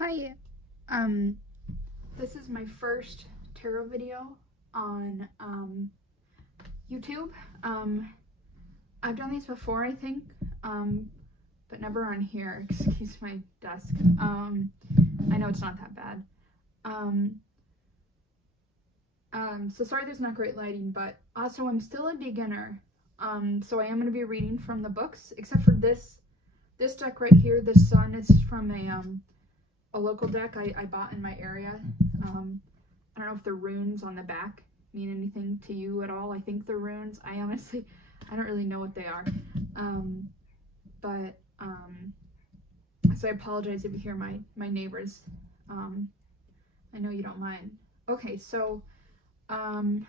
Hi, um, this is my first tarot video on YouTube. Um, I've done these before, I think, but never on here. Excuse my desk. I know it's not that bad. So sorry there's not great lighting, but also I'm still a beginner. So I am going to be reading from the books, except for this deck right here. This Sun is from a local deck I bought in my area. I don't know if the runes on the back mean anything to you at all. I think the runes, I don't really know what they are. So I apologize if you hear my neighbors. I know you don't mind. Okay, so I'll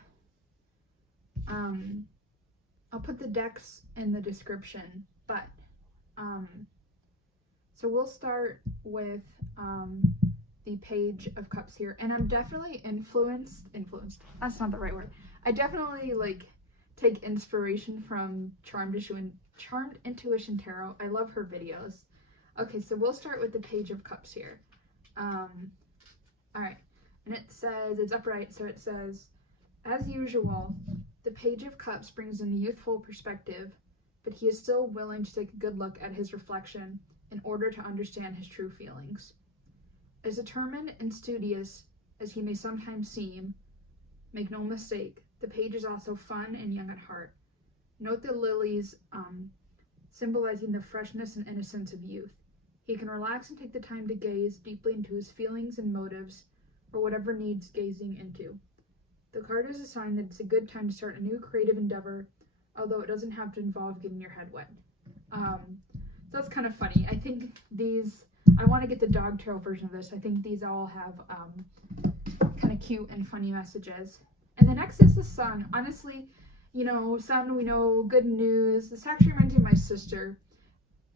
put the decks in the description, but so we'll start with the Page of Cups here, and I'm definitely influenced, that's not the right word. I definitely take inspiration from Charmed Intuition Tarot. I love her videos. Okay, so we'll start with the Page of Cups here. All right, and it says, it's upright, so it says, as usual, the Page of Cups brings in a youthful perspective, but he is still willing to take a good look at his reflection in order to understand his true feelings. As determined and studious as he may sometimes seem, make no mistake, the page is also fun and young at heart. Note the lilies symbolizing the freshness and innocence of youth. He can relax and take the time to gaze deeply into his feelings and motives, or whatever needs gazing into. The card is a sign that it's a good time to start a new creative endeavor, although it doesn't have to involve getting your head wet. So that's kind of funny. I think I want to get the dog tarot version of this. I think these all have kind of cute and funny messages. And the next is the Sun. Honestly, Sun, we know, good news. This actually reminds me of my sister.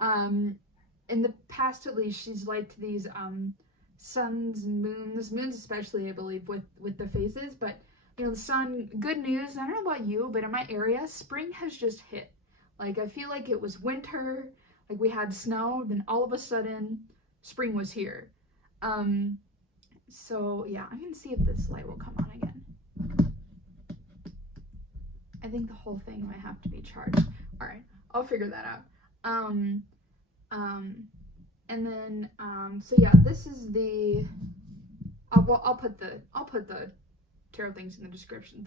In the past, at least, she's liked these suns and moons especially, I believe, with the faces. But, the Sun, good news. I don't know about you, but in my area, spring has just hit. I feel like it was winter, we had snow, then all of a sudden, spring was here. So yeah, I'm gonna see if this light will come on again. I think the whole thing might have to be charged. All right, I'll figure that out. And then so yeah, this is the. I'll put the tarot things in the description.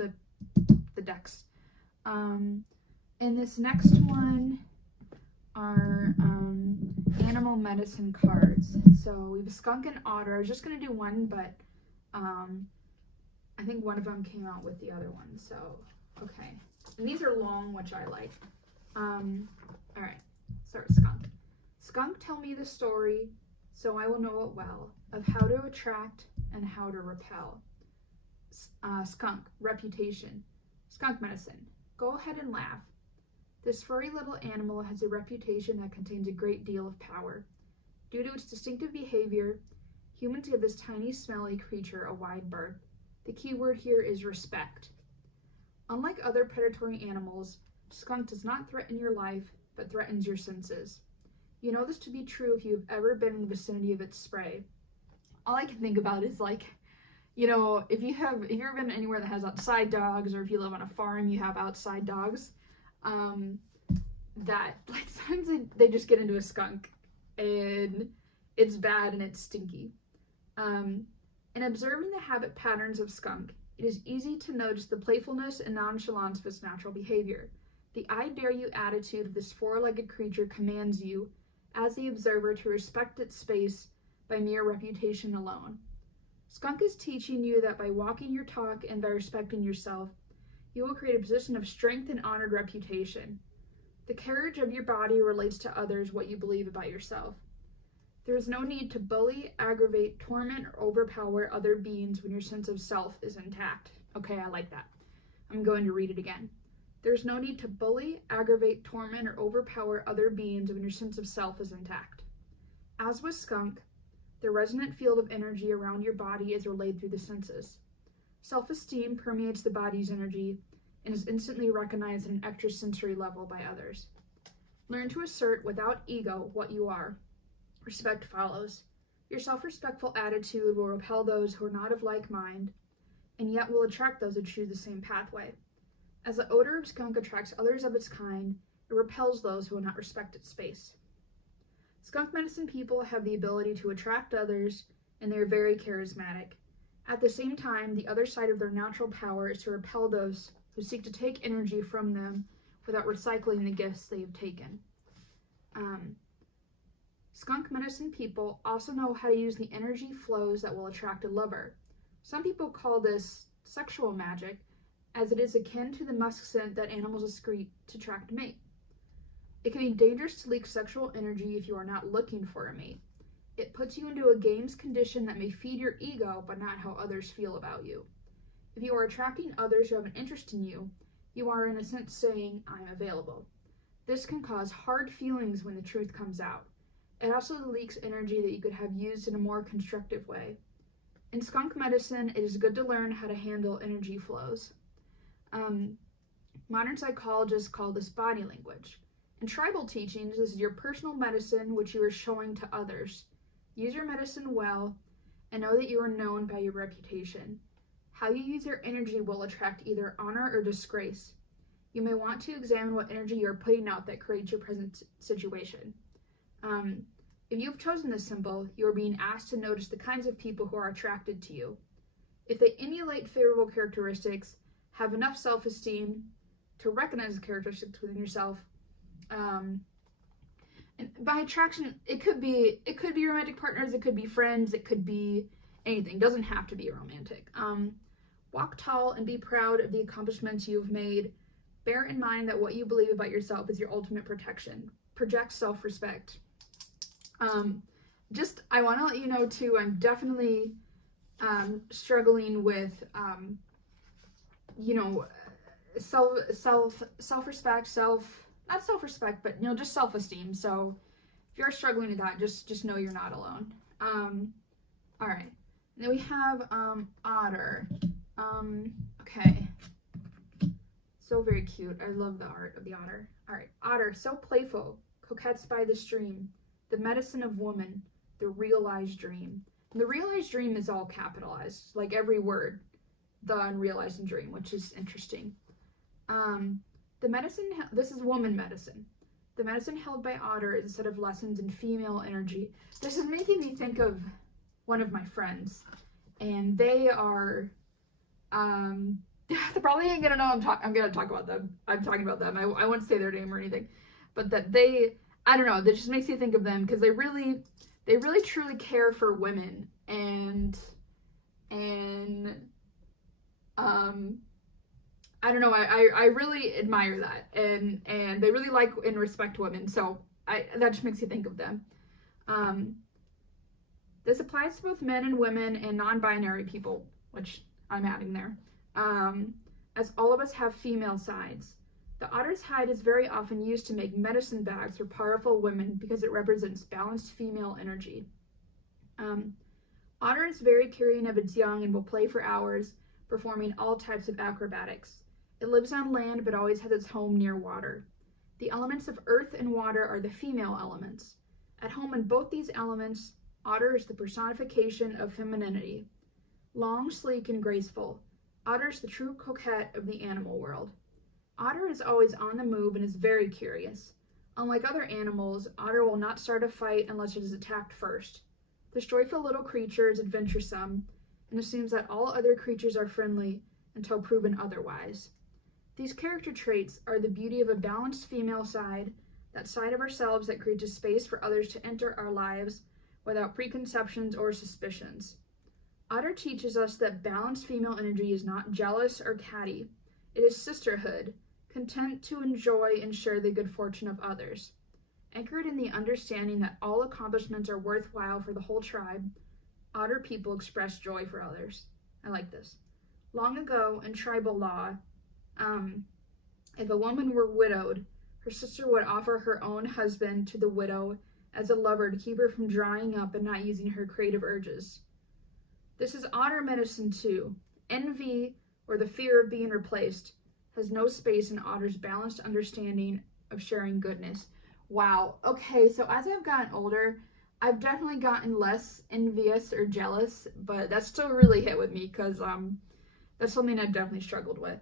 The decks. And this next one are animal medicine cards. So we have a skunk and otter. I was just gonna do one, but I think one of them came out with the other one. So okay, and these are long, which I like. All right, start with skunk. Skunk, tell me the story, so I will know it well, of how to attract and how to repel. Skunk, reputation. Skunk medicine. Go ahead and laugh. This furry little animal has a reputation that contains a great deal of power. Due to its distinctive behavior, humans give this tiny, smelly creature a wide berth. The key word here is respect. Unlike other predatory animals, skunk does not threaten your life, but threatens your senses. You know this to be true if you've ever been in the vicinity of its spray. All I can think about is if you've ever been anywhere that has outside dogs, or if you live on a farm, you have outside dogs, that sometimes they just get into a skunk and it's bad and it's stinky. In observing the habit patterns of skunk, it is easy to notice the playfulness and nonchalance of its natural behavior. The I dare you attitude of this four-legged creature commands you, as the observer, to respect its space by mere reputation alone. Skunk is teaching you that by walking your talk and by respecting yourself, you will create a position of strength and honored reputation. The carriage of your body relates to others what you believe about yourself. There is no need to bully, aggravate, torment, or overpower other beings when your sense of self is intact. Okay, I like that. I'm going to read it again. There is no need to bully, aggravate, torment, or overpower other beings when your sense of self is intact. As with skunk, the resonant field of energy around your body is relayed through the senses. Self-esteem permeates the body's energy and is instantly recognized at an extrasensory level by others. Learn to assert without ego what you are. Respect follows. Your self-respectful attitude will repel those who are not of like mind, and yet will attract those who choose the same pathway. As the odor of skunk attracts others of its kind, it repels those who will not respect its space. Skunk medicine people have the ability to attract others, and they are very charismatic. At the same time, the other side of their natural power is to repel those who seek to take energy from them without recycling the gifts they have taken. Skunk medicine people also know how to use the energy flows that will attract a lover. Some people call this sexual magic, as it is akin to the musk scent that animals excrete to attract a mate. It can be dangerous to leak sexual energy if you are not looking for a mate. It puts you into a game's condition that may feed your ego, but not how others feel about you. If you are attracting others who have an interest in you, you are in a sense saying, "I'm available." This can cause hard feelings when the truth comes out. It also leaks energy that you could have used in a more constructive way. In skunk medicine, it is good to learn how to handle energy flows. Modern psychologists call this body language. In tribal teachings, this is your personal medicine which you are showing to others. Use your medicine well, and know that you are known by your reputation. How you use your energy will attract either honor or disgrace. You may want to examine what energy you are putting out that creates your present situation. If you've chosen this symbol, you are being asked to notice the kinds of people who are attracted to you. If they emulate favorable characteristics, have enough self-esteem to recognize the characteristics within yourself, and by attraction, it could be romantic partners, it could be friends, it could be anything. It doesn't have to be romantic. Walk tall and be proud of the accomplishments you have made. Bear in mind that what you believe about yourself is your ultimate protection. Project self-respect. I want to let you know too, I'm definitely struggling with self-respect, not self-respect, but just self-esteem. So if you're struggling with that, just know you're not alone. All right, and then we have otter. Okay, so very cute. I love the art of the otter. All right, otter, so playful, coquettes by the stream, the medicine of woman, the realized dream. And the realized dream is all capitalized, like every word, the unrealized and dream, which is interesting. The medicine, this is woman medicine. The medicine held by otter is a set of lessons in female energy. This is making me think of one of my friends, and they are, they're probably ain't gonna know I'm gonna talk about them. I'm talking about them. I won't say their name or anything, but that they, I don't know, that just makes me think of them because they really truly care for women, and I don't know, I really admire that, and they really like and respect women, so that just makes you think of them. This applies to both men and women and non-binary people, which I'm adding there, as all of us have female sides. The otter's hide is very often used to make medicine bags for powerful women because it represents balanced female energy. Otter is very caring of its young and will play for hours, performing all types of acrobatics. It lives on land but always has its home near water. The elements of earth and water are the female elements. At home in both these elements, otter is the personification of femininity. Long, sleek, and graceful, otter is the true coquette of the animal world. Otter is always on the move and is very curious. Unlike other animals, otter will not start a fight unless it is attacked first. This joyful little creature is adventuresome and assumes that all other creatures are friendly until proven otherwise. These character traits are the beauty of a balanced female side, that side of ourselves that creates a space for others to enter our lives without preconceptions or suspicions. Otter teaches us that balanced female energy is not jealous or catty. It is sisterhood, content to enjoy and share the good fortune of others. Anchored in the understanding that all accomplishments are worthwhile for the whole tribe, otter people express joy for others. I like this. Long ago, in tribal law, if a woman were widowed, her sister would offer her own husband to the widow as a lover to keep her from drying up and not using her creative urges. This is otter medicine too. Envy, or the fear of being replaced, has no space in otter's balanced understanding of sharing goodness. Wow. Okay, so as I've gotten older, I've definitely gotten less envious or jealous, but that still really hit with me because that's something I've definitely struggled with.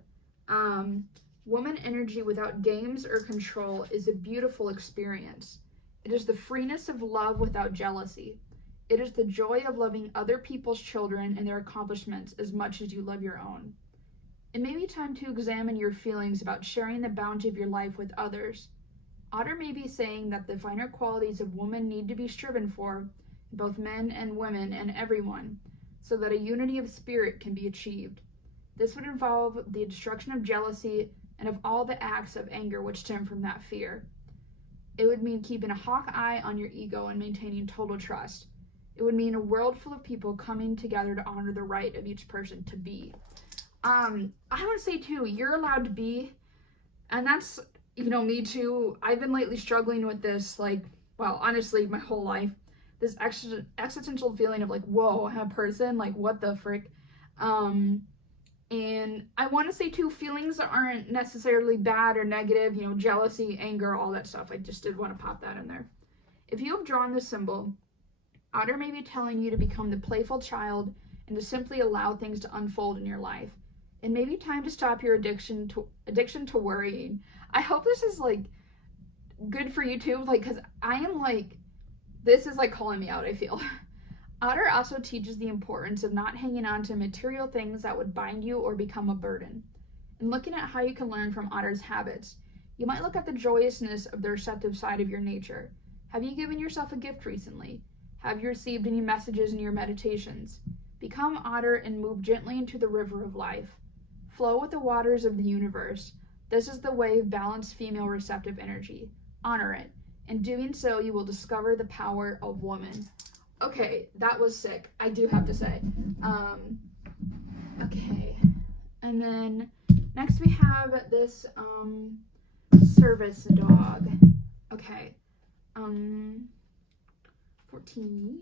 Um, Woman energy without games or control is a beautiful experience. It is the freeness of love without jealousy. It is the joy of loving other people's children and their accomplishments as much as you love your own. It may be time to examine your feelings about sharing the bounty of your life with others. Otter may be saying that the finer qualities of woman need to be striven for, both men and women and everyone, so that a unity of spirit can be achieved. This would involve the destruction of jealousy and of all the acts of anger which stem from that fear. It would mean keeping a hawk eye on your ego and maintaining total trust. It would mean a world full of people coming together to honor the right of each person to be. I would say too, you're allowed to be, and that's, me too. I've been lately struggling with this, like, well, honestly, my whole life. This existential feeling of like, whoa, I'm a person, like, what the frick? And I want to say too, feelings aren't necessarily bad or negative, jealousy, anger, all that stuff. I just did want to pop that in there. If you have drawn this symbol, Otter may be telling you to become the playful child and to simply allow things to unfold in your life. It may be time to stop your addiction to worrying. I hope this is like good for you too, like, because I am like, this is like calling me out, I feel. Otter also teaches the importance of not hanging on to material things that would bind you or become a burden. In looking at how you can learn from Otter's habits, you might look at the joyousness of the receptive side of your nature. Have you given yourself a gift recently? Have you received any messages in your meditations? Become Otter and move gently into the river of life. Flow with the waters of the universe. This is the way of balanced female receptive energy. Honor it. In doing so, you will discover the power of woman. Okay, that was sick, I do have to say. Okay, and then next we have this service dog. Okay, 14.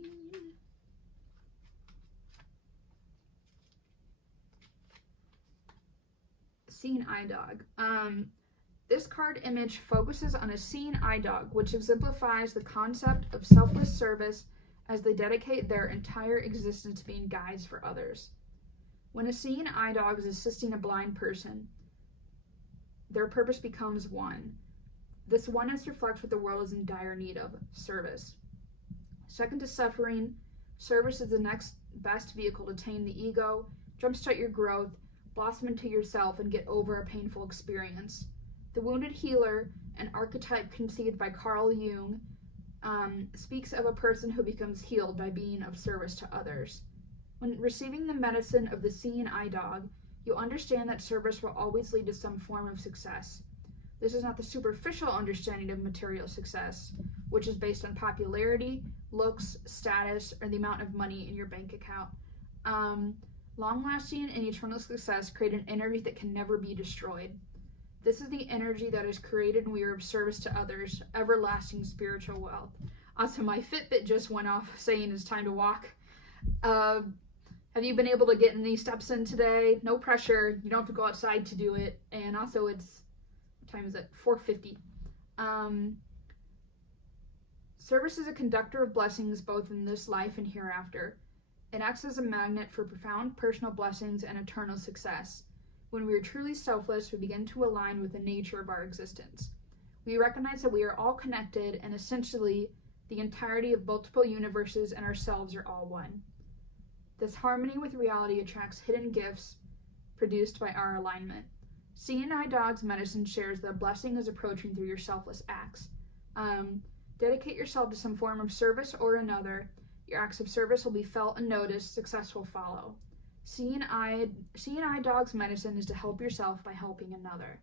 Seeing eye dog. This card image focuses on a seeing eye dog, which exemplifies the concept of selfless service as they dedicate their entire existence to being guides for others. When a seeing eye dog is assisting a blind person, their purpose becomes one. This oneness reflects what the world is in dire need of: service. Second to suffering, service is the next best vehicle to tame the ego, jumpstart your growth, blossom into yourself, and get over a painful experience. The Wounded Healer, an archetype conceived by Carl Jung, speaks of a person who becomes healed by being of service to others. When receiving the medicine of the seeing eye dog, you understand that service will always lead to some form of success. This is not the superficial understanding of material success, which is based on popularity, looks, status, or the amount of money in your bank account. Long-lasting and eternal success create an energy that can never be destroyed. This is the energy that is created when we are of service to others, everlasting spiritual wealth. Also, my Fitbit just went off saying it's time to walk. Have you been able to get any steps in today? No pressure. You don't have to go outside to do it. And also, what time is it? 4:50. Service is a conductor of blessings both in this life and hereafter. It acts as a magnet for profound personal blessings and eternal success. When we are truly selfless, we begin to align with the nature of our existence. We recognize that we are all connected, and essentially, the entirety of multiple universes and ourselves are all one. This harmony with reality attracts hidden gifts produced by our alignment. Seeing Eye Dog's medicine shares that a blessing is approaching through your selfless acts. Dedicate yourself to some form of service or another. Your acts of service will be felt and noticed. Success will follow. Seeing Eye Dog's medicine is to help yourself by helping another.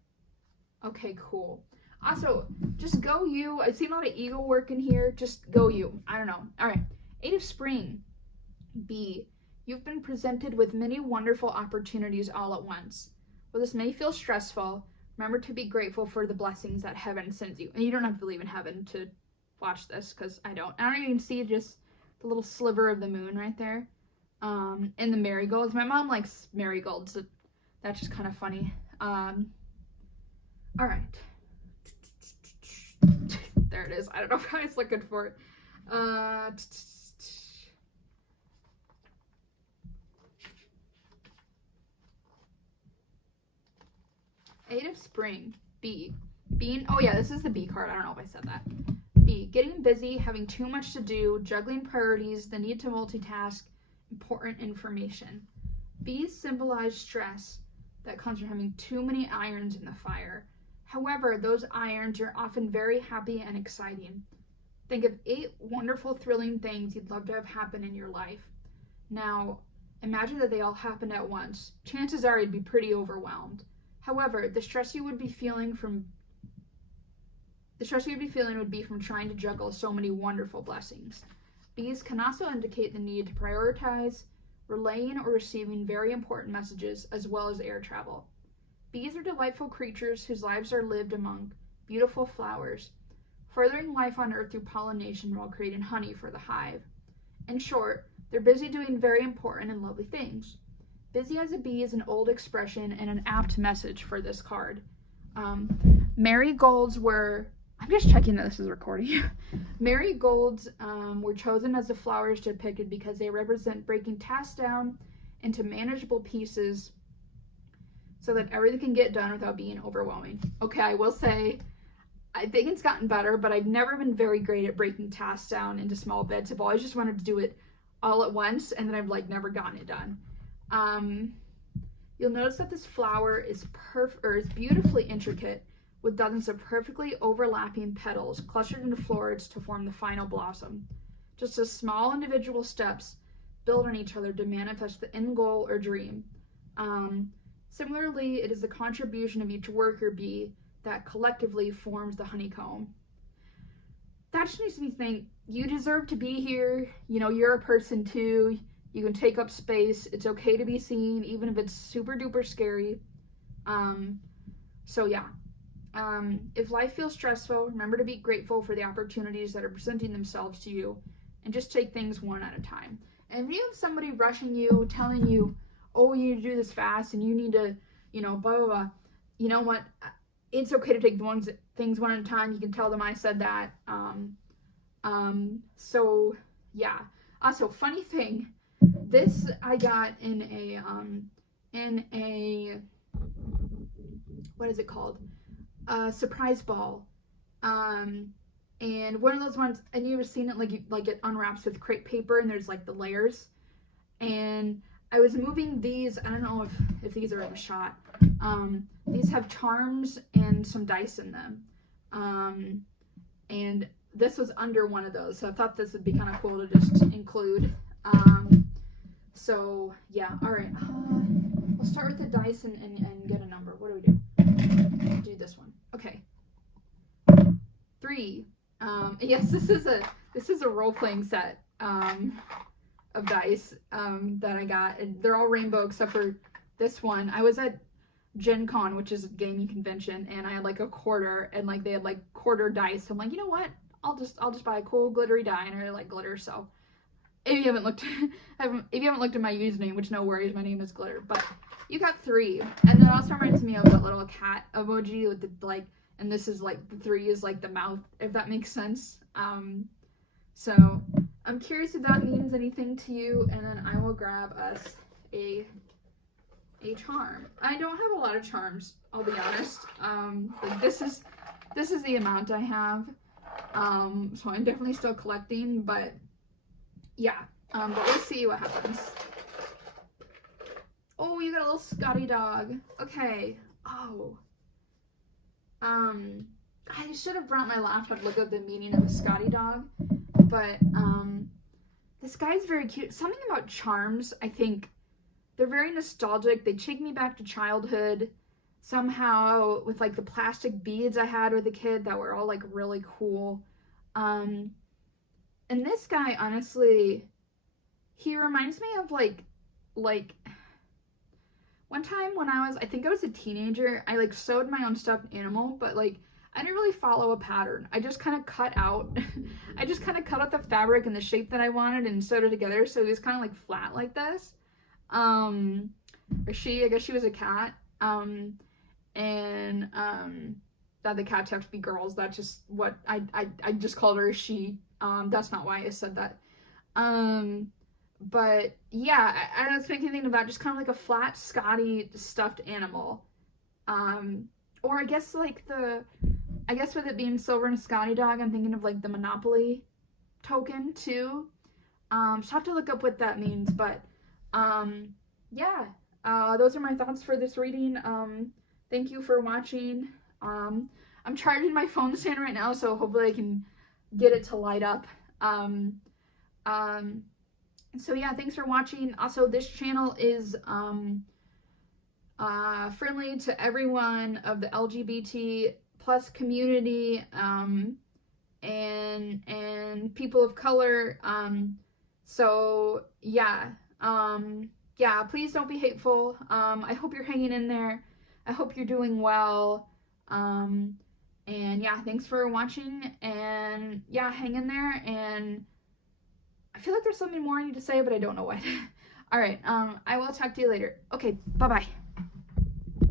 Okay, cool. Also, just go you. I've seen a lot of ego work in here. Just go you. I don't know. All right. 8 of Spring. B. You've been presented with many wonderful opportunities all at once. While this may feel stressful, remember to be grateful for the blessings that heaven sends you. And you don't have to believe in heaven to watch this, because I don't even see just the little sliver of the moon right there. And the marigolds. My mom likes marigolds. So that's just kind of funny. All right. There it is. I don't know if I was looking for it. Eight of Spring. B. Being, oh yeah, this is the B card. I don't know if I said that. B. Getting busy, having too much to do, juggling priorities, the need to multitask, important information. Bees symbolize stress that comes from having too many irons in the fire. However, those irons are often very happy and exciting. Think of 8 wonderful, thrilling things you'd love to have happen in your life. Now, imagine that they all happened at once. Chances are you'd be pretty overwhelmed. However, the stress you would be feeling would be from trying to juggle so many wonderful blessings. Bees can also indicate the need to prioritize relaying or receiving very important messages, as well as air travel. Bees are delightful creatures whose lives are lived among beautiful flowers, furthering life on Earth through pollination while creating honey for the hive. In short, they're busy doing very important and lovely things. Busy as a bee is an old expression and an apt message for this card. Marigolds were, I'm just checking that this is recording. Marigolds were chosen as the flowers depicted because they represent breaking tasks down into manageable pieces so that everything can get done without being overwhelming. Okay, I will say, I think it's gotten better, but I've never been very great at breaking tasks down into small bits. I've always just wanted to do it all at once, and then I've never gotten it done. You'll notice that this flower is beautifully intricate, with dozens of perfectly overlapping petals clustered into florets to form the final blossom. Just as small individual steps build on each other to manifest the end goal or dream. Similarly, it is the contribution of each worker bee that collectively forms the honeycomb. That just makes me think, you deserve to be here. You know, you're a person too. You can take up space. It's okay to be seen, even if it's super duper scary. So yeah. If life feels stressful, remember to be grateful for the opportunities that are presenting themselves to you, and just take things one at a time. And if you have somebody rushing you, telling you, oh, you need to do this fast, and you need to, blah, blah, blah, you know what? It's okay to take things one at a time. You can tell them I said that. So yeah. Also, funny thing, this I got in a what is it called? Surprise ball. And one of those ones, and you've ever seen it, like it unwraps with crepe paper and there's the layers. And I was moving these, I don't know if these are in the shot. These have charms and some dice in them. And this was under one of those, so I thought this would be kind of cool to just include. So yeah, all right. We'll start with the dice and get a number. What do we do? Do this one. Okay. 3. Yes, this is a role-playing set of dice that I got, and they're all rainbow except for this one. I was at Gen Con, which is a gaming convention, and I had a quarter, and they had quarter dice. So I'm you know what? I'll just buy a cool glittery die, and I really like glitter. So if you haven't looked at my username, which no worries, my name is Glitter. But you got 3, and that also reminds me of that little cat emoji with the and this is the 3 is the mouth, if that makes sense. So I'm curious if that means anything to you, and then I will grab us a charm. I don't have a lot of charms, I'll be honest. This is the amount I have. So I'm definitely still collecting, but yeah. But we'll see what happens. Oh, you got a little Scotty dog. Okay. Oh. I should have brought my laptop to look at the meaning of a Scotty dog, but this guy's very cute. Something about charms, I think, they're very nostalgic. They take me back to childhood somehow, with the plastic beads I had with a kid that were all really cool. And this guy, honestly, he reminds me of one time when I think I was a teenager, I sewed my own stuffed animal, but I didn't really follow a pattern. I just kind of cut out the fabric in the shape that I wanted and sewed it together, so it was kind of flat like this. I guess she was a cat. That the cats have to be girls. That's just what I just called her a she. That's not why I said that. But yeah, I was thinking about just kind of like a flat Scotty stuffed animal. Or I guess with it being silver and a Scotty dog, I'm thinking of like the Monopoly token too. Just have to look up what that means, but yeah, those are my thoughts for this reading. Thank you for watching. I'm charging my phone stand right now, so hopefully I can get it to light up. So yeah, thanks for watching. Also, this channel is friendly to everyone of the LGBT plus community, and people of color. So yeah, yeah, please don't be hateful. I hope you're hanging in there. I hope you're doing well. And yeah, thanks for watching, and yeah, hang in there. And I feel like there's something more I need to say, but I don't know what. All right, I will talk to you later. Okay, bye-bye.